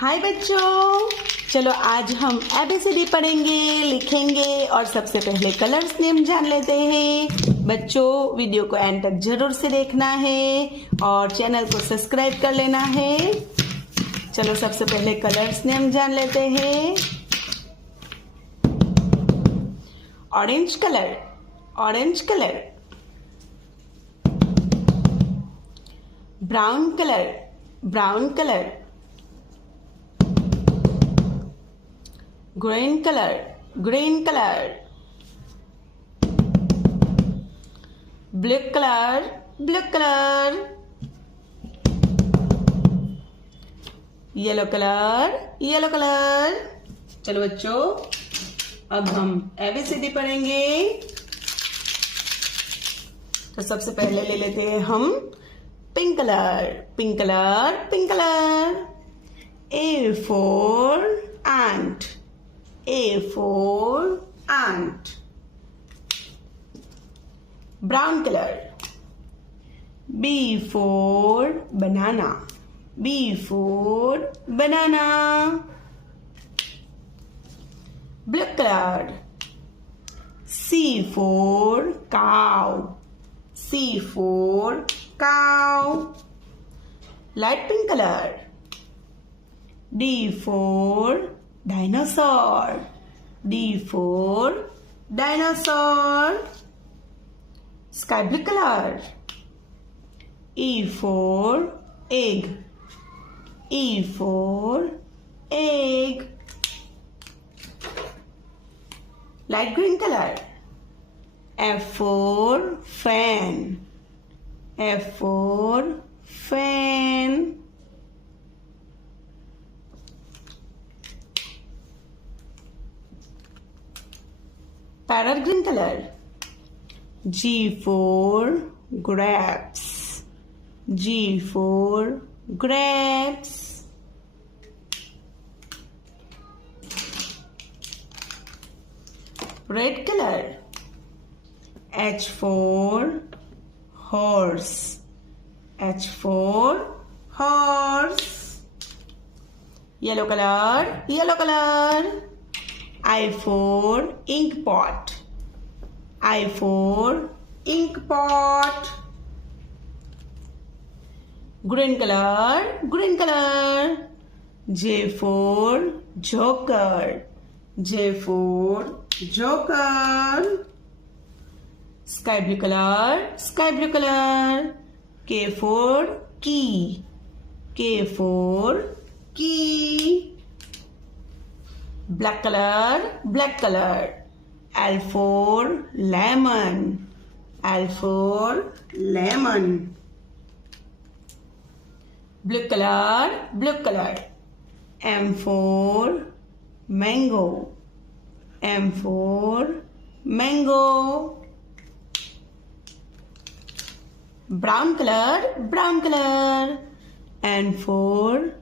हाय बच्चों, चलो आज हम ABCD पढ़ेंगे, लिखेंगे और सबसे पहले कलर्स नेम जान लेते हैं। बच्चों वीडियो को एंड तक जरूर से देखना है और चैनल को सब्सक्राइब कर लेना है। चलो सबसे पहले कलर्स नेम जान लेते हैं। Orange colour, orange colour. Brown colour, brown colour. green color, green color. Blue color, blue color. Yellow color, yellow color. चलो बच्चों अब हम ABCD पढ़ेंगे। तो सबसे पहले ले लेते हैं हम pink colour, pink colour, pink colour. A for ant. A for ant. Brown color. B for banana. B for banana. Black color. C for cow. C for cow. Light pink color. D for dinosaur. D for dinosaur. Sky blue color. E for egg. E for egg. Light green color. F for fan. F for fan. Parrot green color. G for grapes. G for grapes. Red color. H for horse. H for horse. Yellow color, yellow color. I for ink pot. I for ink pot. Green color, green color. J for joker. J for joker. Sky blue color, sky blue color. K for key. K for key. Black color, black color. L for lemon. L for lemon. Blue color, blue color. M for mango. M for mango. Brown color, brown color. N for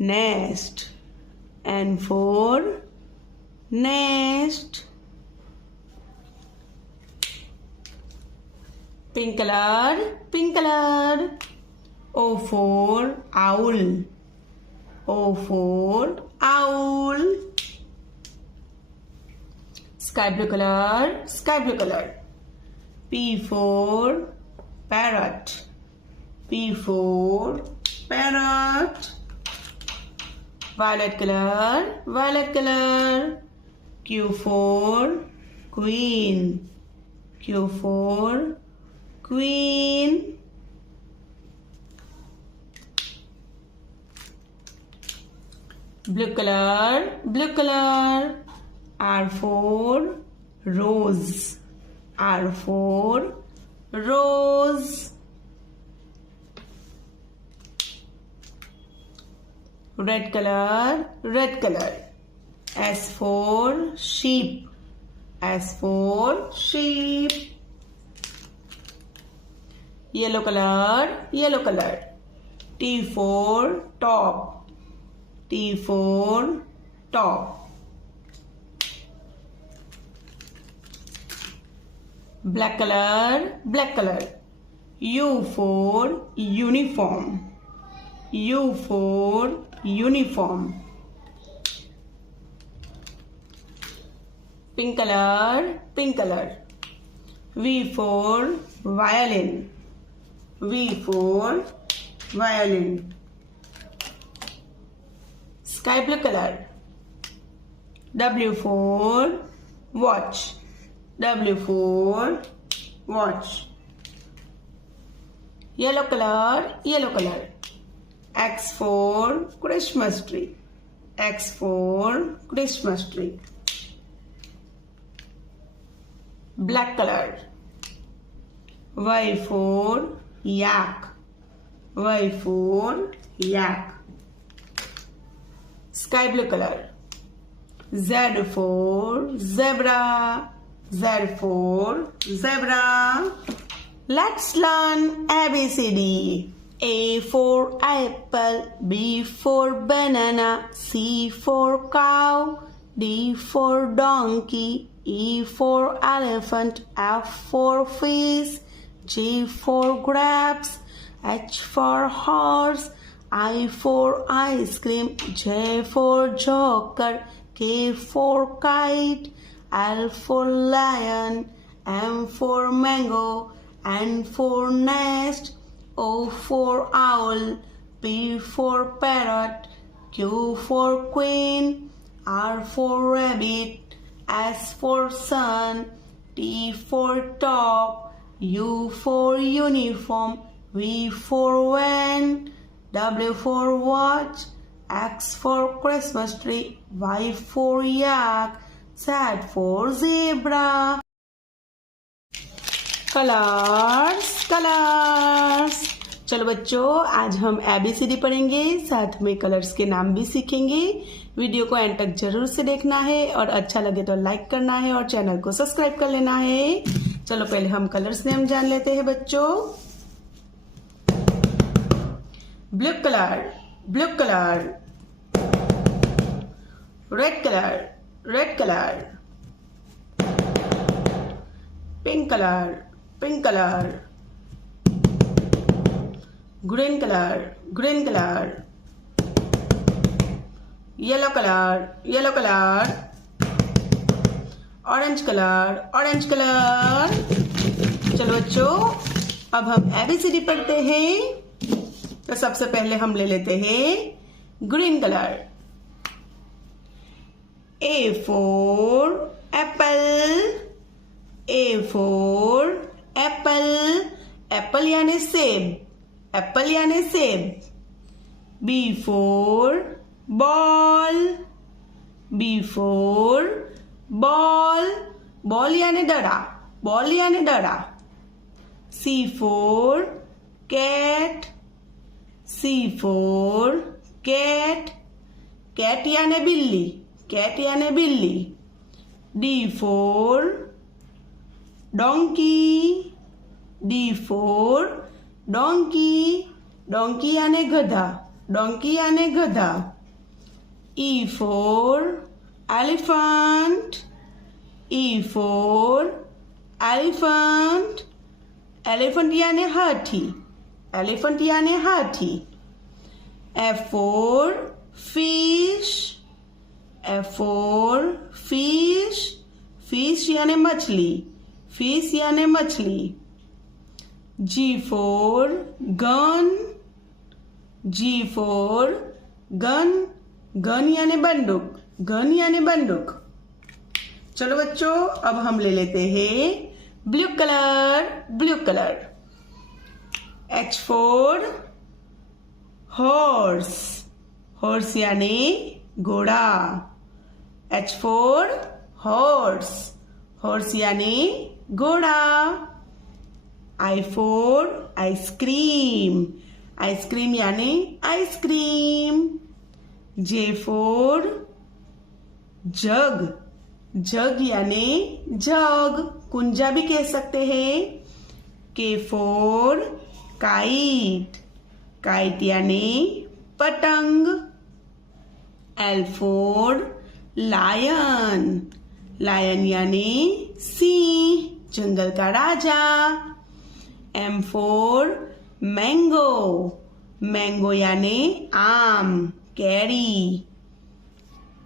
nest. N for nest. Pink color, pink color. O for owl. O for owl. Sky blue color, sky blue color. P for parrot. P for parrot. Violet color, violet color. Q for queen. Q for queen. Blue color, blue color. R for rose. R for rose. Red color, red color. S for sheep. S for sheep. Yellow color, yellow color. T for top. T for top. Black color, black color. U for uniform. U for uniform. Pink color, pink color. V for violin. V for violin. Sky blue color. W for watch. W for watch. Yellow color, yellow color. X for Christmas tree. X for Christmas tree. Black color. Y for yak. Y for yak. Sky blue color. Z for zebra. Z for zebra. Let's learn ABCD. A for apple, B for banana, C for cow, D for donkey, E for elephant, F for fish, G for grapes, H for horse, I for ice cream, J for joker, K for kite, L for lion, M for mango, N for nest, O for owl, P for parrot, Q for queen, R for rabbit, S for sun, T for top, U for uniform, V for van, W for watch, X for Christmas tree, Y for yak, Z for zebra. Colours colours. चलो बच्चों, आज हम ABCD पढ़ेंगे, साथ में colours के नाम भी सीखेंगे। वीडियो को एंड तक जरूर से देखना है और अच्छा लगे तो लाइक करना है और चैनल को सब्सक्राइब कर लेना है। चलो पहले हम कलर्स नेम जान लेते हैं बच्चों। Blue colour, blue colour. Red colour, red colour. Pink colour, pink colour. Green colour, green colour. Yellow colour, yellow colour. Orange colour, orange colour. चलो बच्चों, अब हम ABCD पढ़ते हैं। तो सबसे पहले हम ले लेते हैं green colour. A for apple, A for apple, apple यानी सेब, एप्पल यानी सेब। B for ball, B for ball, ball यानी डरा, बॉल यानी डरा। C for cat, C for cat, cat यानी बिल्ली, कैट यानी बिल्ली। D for donkey, D for donkey, donkey यानी गधा, donkey यानी गधा। E for elephant, E for elephant, elephant यानी हाथी, elephant यानी हाथी। F for fish, F for fish, fish यानी मछली, fish यानी मछली। G for gun, G for gun, gun यानी बंदूक, gun यानी बंदूक। चलो बच्चों, अब हम ले लेते हैं blue colour, blue colour. H for horse, horse यानी घोड़ा। H for horse, horse यानी घोड़ा। I for ice cream, ice cream यानी आइसक्रीम। J for जग, जग यानी जग, कुंजा भी कह सकते हैं। K for kite, kite यानी पतंग। L for lion, lion यानी सिंह, जंगल का राजा। M for mango, mango यानी आम, carry.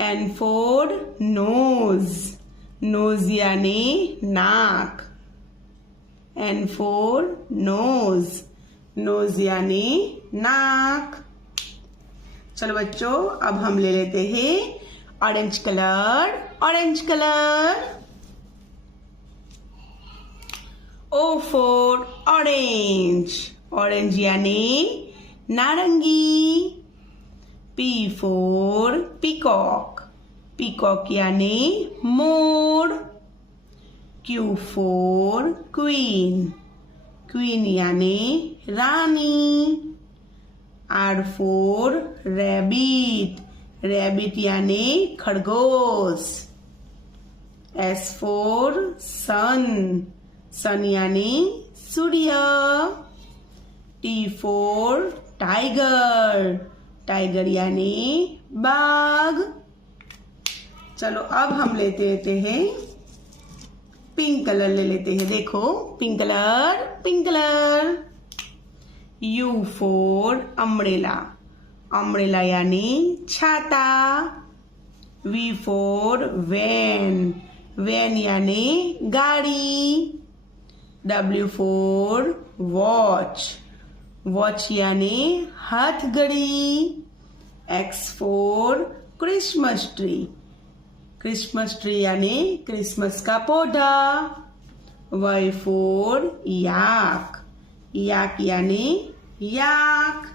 N for nose. Nose यानी नाक. N for nose. Nose यानी नाक. चलो बच्चों, अब हम ले लेते हैं orange colour. Orange colour. O for orange. Orange यानी नारंगी. P for peacock. Peacock यानी मोर. Q for queen. Queen यानी रानी. R for rabbit. Rabbit यानी खरगोश. S for sun. Sun यानी सूर्य. T for tiger. टाइगर यानी बाघ. चलो अब हम लेते हैं पिंक कलर. ले लेते हैं. देखो pink colour. Pink colour. U for umbrella. Umbrella यानी छाता. V for van. वैन यानी गाड़ी. W for watch. वॉच यानी हाथ घड़ी. X for Christmas tree. Christmas tree यानी क्रिसमस का पौधा. Y for याक. याक यानी याक.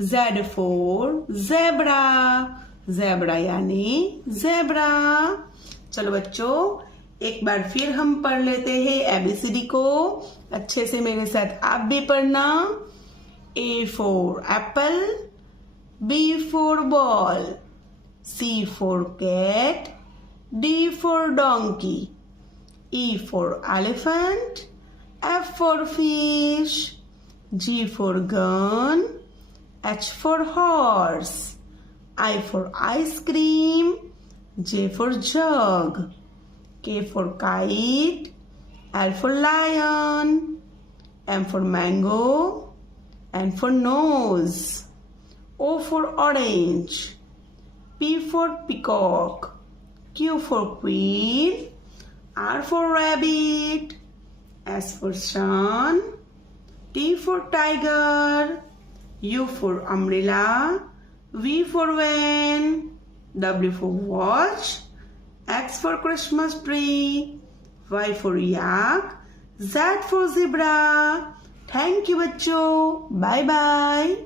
Z for zebra. ज़ेब्रा यानी ज़ेब्रा. चलो बच्चों, एक बार फिर हम पढ़ लेते हैं ABCD को. अच्छे से मेरे साथ आप भी पढ़ना. A for apple. B for ball. C for cat. D for donkey. E for elephant. F for fish. G for gun. H for horse. I for ice cream. J for jug. K for kite. L for lion. M for mango. N for nose. O for orange. P for peacock. Q for queen. R for rabbit. S for sun. T for tiger. U for umbrella. V for van. W for watch. X for Christmas tree. Y for yak. Z for zebra. Thank you बच्चों. Bye bye.